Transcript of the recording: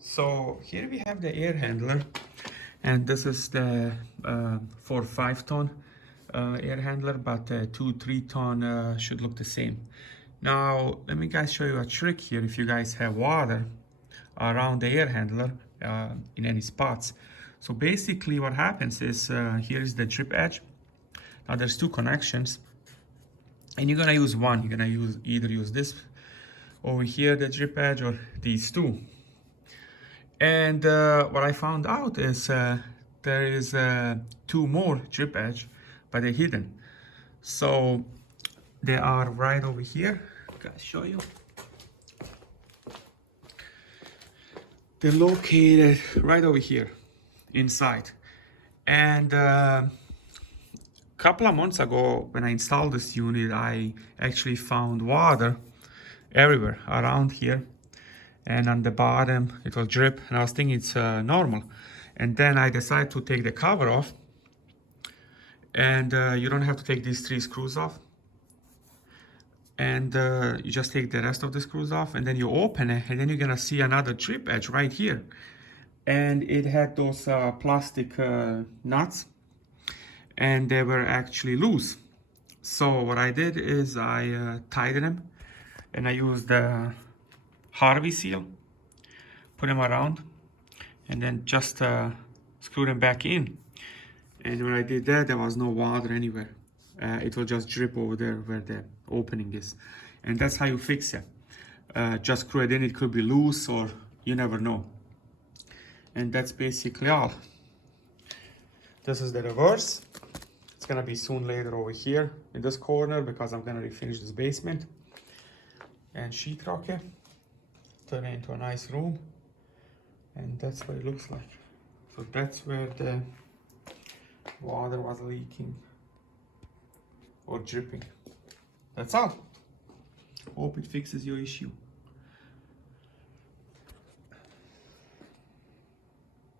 So here we have the air handler, and this is the 4 5 ton air handler, but 2 3 ton should look the same. Now let me guys show you a trick here. If you guys have water around the air handler in any spots, so basically what happens is here is the drip edge. Now there's two connections, and you're gonna use one. You're gonna either use this over here, the drip edge, or these two. And what I found out is there is two more drip edge, but they're hidden. So they are right over here. I'll show you. They're located right over here inside. And a couple of months ago, when I installed this unit, I actually found water everywhere around here, and on the bottom it will drip, and I was thinking it's normal. And then I decided to take the cover off, and you don't have to take these 3 screws off, and you just take the rest of the screws off, and then you open it, and then you're gonna see another drip edge right here. And it had those plastic nuts, and they were actually loose. So what I did is I tightened them, and I used the Harvey seal, put them around, and then just screw them back in. And when I did that, there was no water anywhere. It will just drip over there where the opening is. And that's how you fix it. Just screw it in. It could be loose, or you never know. And that's basically all. This is the reverse. It's gonna be soon later over here in this corner, because I'm gonna refinish this basement and sheetrock it, turn it into a nice room. And that's what it looks like. So that's where the water was leaking or dripping. That's all. Hope it fixes your issue.